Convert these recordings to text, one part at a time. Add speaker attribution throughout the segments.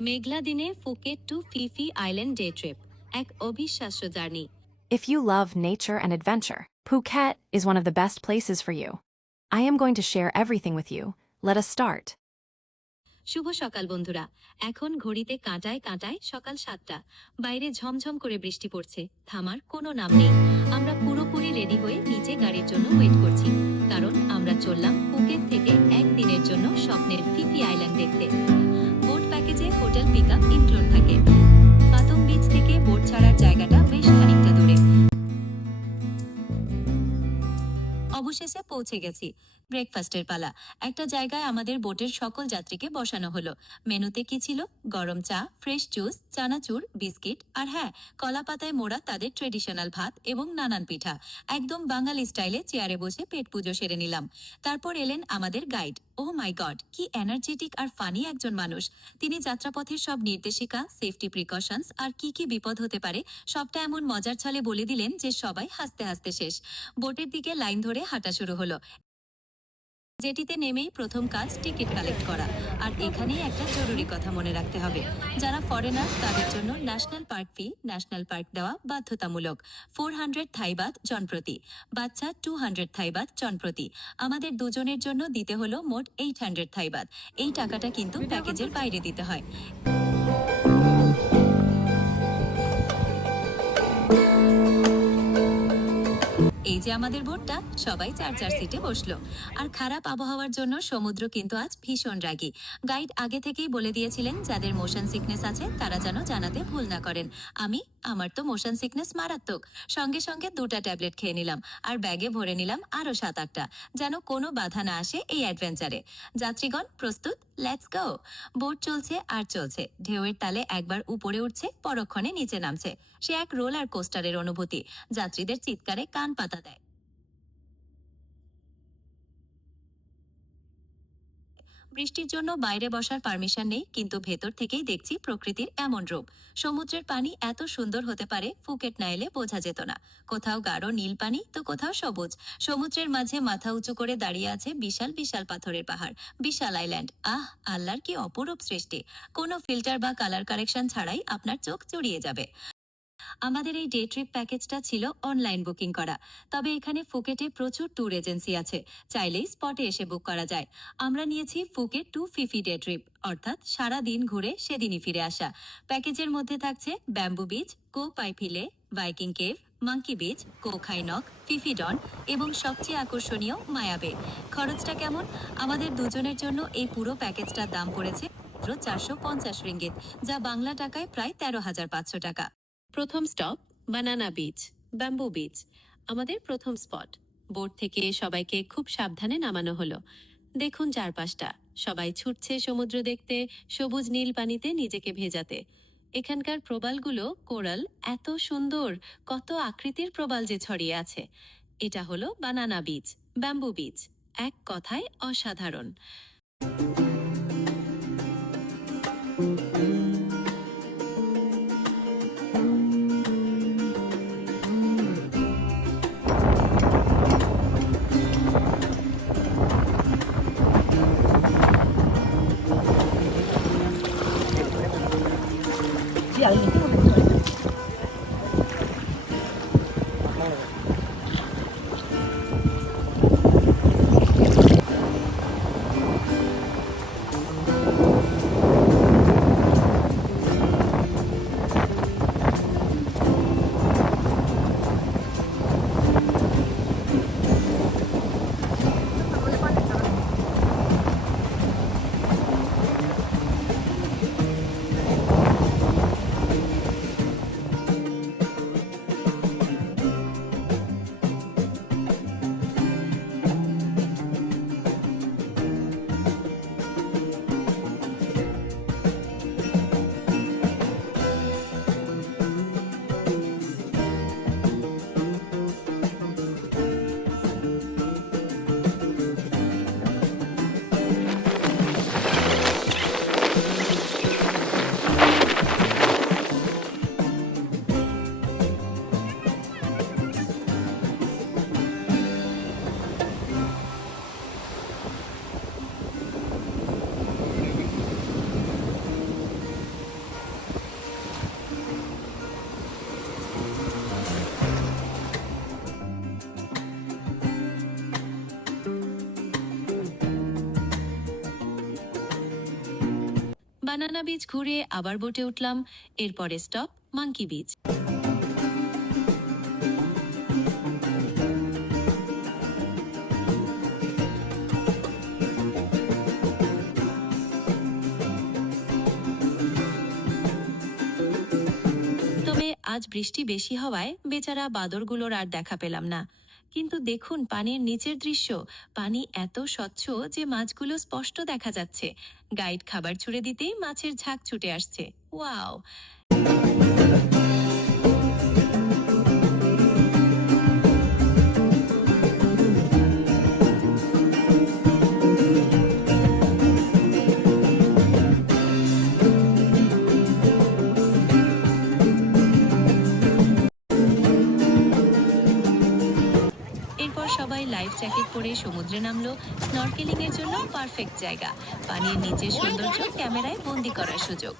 Speaker 1: মেঘলা দিনে Phuket to Phi Phi island day trip এক অবিশ্বাস্য journey.
Speaker 2: If you love nature and adventure, Phuket is one of the best places for you. I am going to share everything with you. Let us start.
Speaker 1: শুভ সকাল বন্ধুরা। এখন ঘড়িতে কাঁটায় কাঁটায় সকাল সাতটা। বাইরে ঝমঝম করে বৃষ্টি পড়ছে। থামার কোনো নাম নেই। আমরা পুরোপুরি রেডি হয়ে নিচে গাড়ির জন্য ওয়েট করছি। কারণ আমরা চললাম ফুকেট থেকে একদিনের জন্য স্বপ্নের ফিফি আইল্যান্ড দেখতে। প্যাকেজে হোটেল পিক আপ ইনক্লুড থাকে। পাতং বিচ থেকে বোট ছাড়ার অবশেষে পৌঁছে গেছি। ব্রেকফাস্টের পালা। একটা জায়গায় আমাদের বোটের সকল যাত্রীকে বসানো হলো। মেনুতে কি ছিল? গরম চা, ফ্রেশ জুস, চানাচুর, বিস্কিট, আর হ্যাঁ কলা পাতায় মোড়া তাদের ট্রেডিশনাল ভাত এবং নানান পিঠা। একদম বাঙালি স্টাইলে চেয়ারে বসে পেট পুজো সেরে নিলাম। তারপর এলেন আমাদের গাইড। ও মাই গড, কি এনার্জেটিক আর ফানি একজন মানুষ। তিনি যাত্রাপথের সব নির্দেশিকা, সেফটি প্রিকশনস আর কি কি বিপদ হতে পারে, সবটা এমন মজার ছলে বলে দিলেন যে সবাই হাসতে হাসতে শেষ। বোটের দিকে লাইন ধরে হাঁটা শুরু হলো। যেটিতে নেমেই প্রথম কাজ টিকিট কালেক্ট করা। আর এখানেই একটা জরুরি কথা মনে রাখতে হবে। যারা ফরেনার তাদের জন্য national park fee national park দেওয়া বাধ্যতামূলক। ফোর হান্ড্রেড থাইবাদ জনপ্রতি। বাচ্চা টু হান্ড্রেড থাইবাদ জনপ্রতি। আমাদের দুজনের জন্য দিতে হলো মোট এইট হান্ড্রেড থাইবাদ এই টাকাটা কিন্তু প্যাকেজের বাইরে দিতে হয়। এই যে আমাদের বোটটা সবাই চার চার সিটে বসল। আর খারাপ আবহাওয়ার জন্য সমুদ্র কিন্তু আজ ভীষণ রাগী। গাইড আগে থেকেই বলে দিয়েছিলেন, যাদের মোশন সিকনেস আছে, তারা যেন জানাতে ভুল না করেন। আমি, আমার তো মোশন সিকনেস মারাত্মক। সঙ্গে সঙ্গে দুটা ট্যাবলেট খেয়ে নিলাম, আর ব্যাগে ভরে নিলাম আরও সাত আটটা যেন কোনো বাধা না আসে এই অ্যাডভেঞ্চারে। যাত্রীগণ, প্রস্তুত? লেটস গো বোট চলছে, আর চলছে। ঢেউয়ের তালে একবার উপরে উঠছে, পরক্ষণে নিচে নামছে। সে এক রোলার কোস্টারের অনুভূতি। যাত্রীদের চিৎকারে কান পাতা বৃষ্টির জন্য বাইরে বসার পারমিশন নেই, কিন্তু ভেতর থেকেই দেখছি প্রকৃতির এমন রূপ। সমুদ্রের পানি এত সুন্দর হতে পারে, ফুকেট না এলে বোঝা যেত না। কোথাও গাঢ় নীল পানি, তো কোথাও সবুজ। সমুদ্রের মাঝে মাথা উঁচু করে দাঁড়িয়ে আছে বিশাল বিশাল পাথরের পাহাড়। বিশাল আইল্যান্ড। আহ, আল্লাহর কি অপরূপ সৃষ্টি। কোনো ফিল্টার বা কালার কারেকশন ছাড়াই আপনার চোখ জুড়িয়ে যাবে। আমাদের এই ডে ট্রিপ প্যাকেজটা ছিল অনলাইন বুকিং করা। তবে এখানে ফুকেটে প্রচুর ট্যুর এজেন্সি আছে। চাইলেই স্পটে এসে বুক করা যায়। আমরা নিয়েছি Phuket to Phi Phi day trip অর্থাৎ সারা দিন ঘুরে সেদিনই ফিরে আসা। প্যাকেজের মধ্যে থাকছে bamboo beach Ko পাইফিলে biking cave monkey beach Ko Khai Nok Phi Phi Don এবং সবচেয়ে আকর্ষণীয় মায়াবে খরচটা কেমন? আমাদের দুজনের জন্য এই পুরো প্যাকেজটার দাম পড়েছে চারশো পঞ্চাশ রিঙ্গিত, যা বাংলা টাকায় প্রায় তেরো হাজার পাঁচশো টাকা। প্রথম stop, banana beach bamboo beach আমাদের প্রথম স্পট বোট থেকে সবাইকে খুব সাবধানে নামানো হলো। দেখুন চারপাশটা। সবাই ছুটছে সমুদ্র দেখতে, সবুজ নীল পানিতে নিজেকে ভেজাতে। এখানকার প্রবালগুলো কোরাল, এত সুন্দর, কত আকৃতির প্রবাল যে ছড়িয়ে আছে। এটা হলো বানানা বিচ ব্যাম্বু বিচ এক কথায় অসাধারণ। Dari. বানানা বিচ ঘুরে আবার বোটে উঠলাম। এরপরে স্টপ মাঙ্কি বীজ। আজ বৃষ্টি বেশি হওয়ায় বেচারা বাদরগুলোর আর দেখা পেলাম না। কিন্তু দেখুন, পানির নিচের দৃশ্য। পানি এত স্বচ্ছ যে মাছগুলো স্পষ্ট দেখা যাচ্ছে। গাইড খাবার ছুড়ে দিতেই মাছের ঝাঁক ছুটে আসছে। ওয়াও! লাইফ জ্যাকেট পরে সমুদ্রে নামলো। স্নরকেলিং এর জন্য পারফেক্ট জায়গা। পানির নিচের সৌন্দর্য ক্যামেরায় বন্দি করার সুযোগ।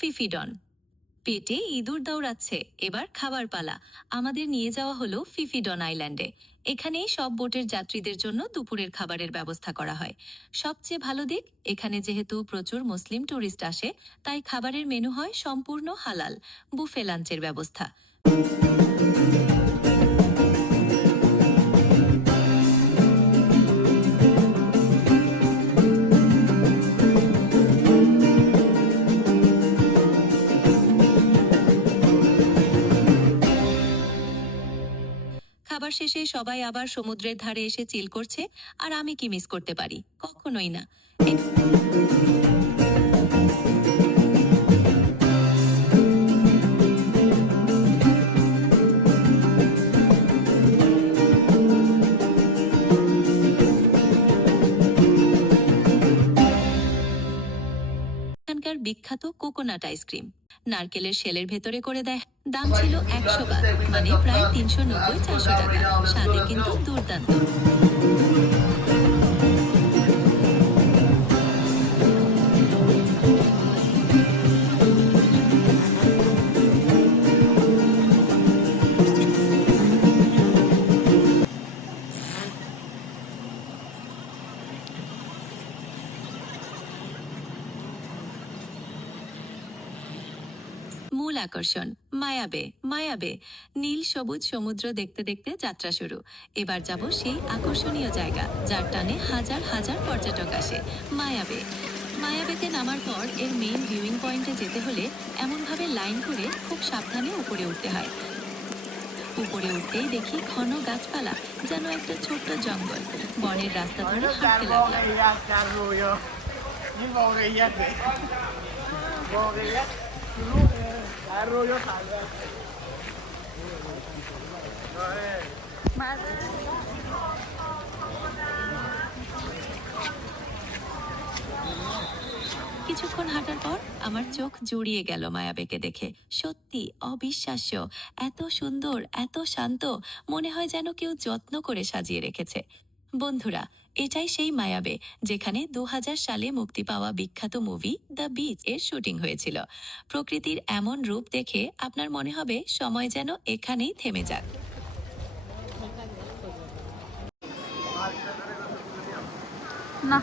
Speaker 1: ফিফিডন। পেটে ইঁদুর দৌড়াচ্ছে। এবার খাবার পালা। আমাদের নিয়ে যাওয়া হলো ফিফিডন আইল্যান্ডে। এখানেই সব বোটের যাত্রীদের জন্য দুপুরের খাবারের ব্যবস্থা করা হয়। সবচেয়ে ভালো দিক, এখানে যেহেতু প্রচুর মুসলিম ট্যুরিস্ট আসে, তাই খাবারের মেনু হয় সম্পূর্ণ হালাল, বুফে লাঞ্চের ব্যবস্থা। শেষে সবাই আবার সমুদ্রের ধারে এসে চিল করছে, আর আমি কি মিস করতে পারি? কখনোই না। বিখ্যাত কোকোনাট আইসক্রিম। নারকেলের শেলের ভেতরে করে দেয় দাম ছিল একশো বাদ মানে প্রায় তিনশো নব্বই চারশো টাকা। স্বাদে কিন্তু দুর্দান্ত। আকর্ষণ। মায়াবে মায়াবে। নীল সবুজ সমুদ্র দেখতে দেখতে যাত্রা শুরু। এবার যাব সেই আকর্ষণীয় জায়গা যার টানে হাজার হাজার পর্যটক আসে। মায়াবে। মায়াবেতে নামার পর এর মেইন ভিউইং পয়েন্টে যেতে হলে এমনভাবে লাইন করে খুব সাবধানে উপরে উঠতে হয়। উপরে উঠতেই দেখি ঘন গাছপালা যেন একটা ছোট্ট জঙ্গল। বনের রাস্তা ধরে হাঁটতে লাগলাম। কিছুক্ষণ হাঁটার পর আমার চোখ জুড়িয়ে গেল মায়াবেকে দেখে। সত্যি অবিশ্বাস্য। এত সুন্দর, এত শান্ত, মনে হয় যেন কেউ যত্ন করে সাজিয়ে রেখেছে। বন্ধুরা এটাই সেই মায়াবে যেখানে দু হাজার সালে মুক্তি পাওয়া বিখ্যাত মুভি দ্য বিচ এর শুটিং হয়েছিল। প্রকৃতির এমন রূপ দেখে আপনার মনে হবে সময় যেন এখানেই থেমে যাক।
Speaker 3: না।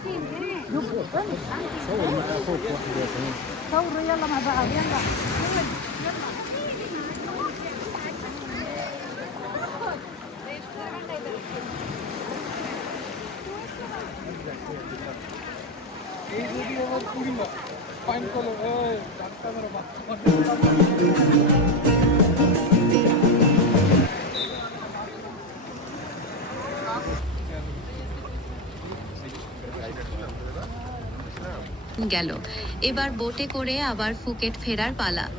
Speaker 4: এই সাইডে দাঁড়া মায়ের সাথে আমি কি বলবো
Speaker 5: Yeah, sure, sure.
Speaker 3: ثورة يلا مع بعض يلا
Speaker 5: এই যদি আমার কুড়ি না ফাইন
Speaker 1: গেল। এবার বোটে করে আবার ফুকেট ফেরার পালা।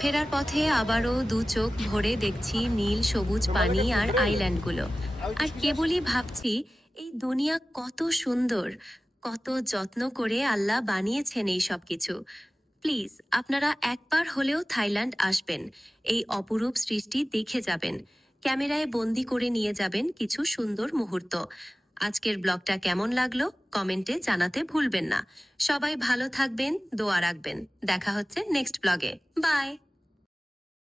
Speaker 1: ফেরার পথে আবারও দু চোখ ভরে দেখছি নীল, সবুজ পানি আর আইল্যান্ডগুলো। আর কেবলই ভাবছি, এই দুনিয়া কত সুন্দর, কত যত্ন করে আল্লাহ বানিয়েছেন এই সব কিছু। প্লিজ, আপনারা একবার হলেও থাইল্যান্ড আসবেন। এই অপরূপ সৃষ্টি দেখে যাবেন। ক্যামেরায় বন্দি করে নিয়ে যাবেন কিছু সুন্দর মুহূর্ত। আজকের ব্লগটা কেমন লাগল কমেন্টে জানাতে ভুলবেন না। সবাই ভালো থাকবেন, দোয়া রাখবেন। দেখা হচ্ছে নেক্সট ব্লগে। বাই!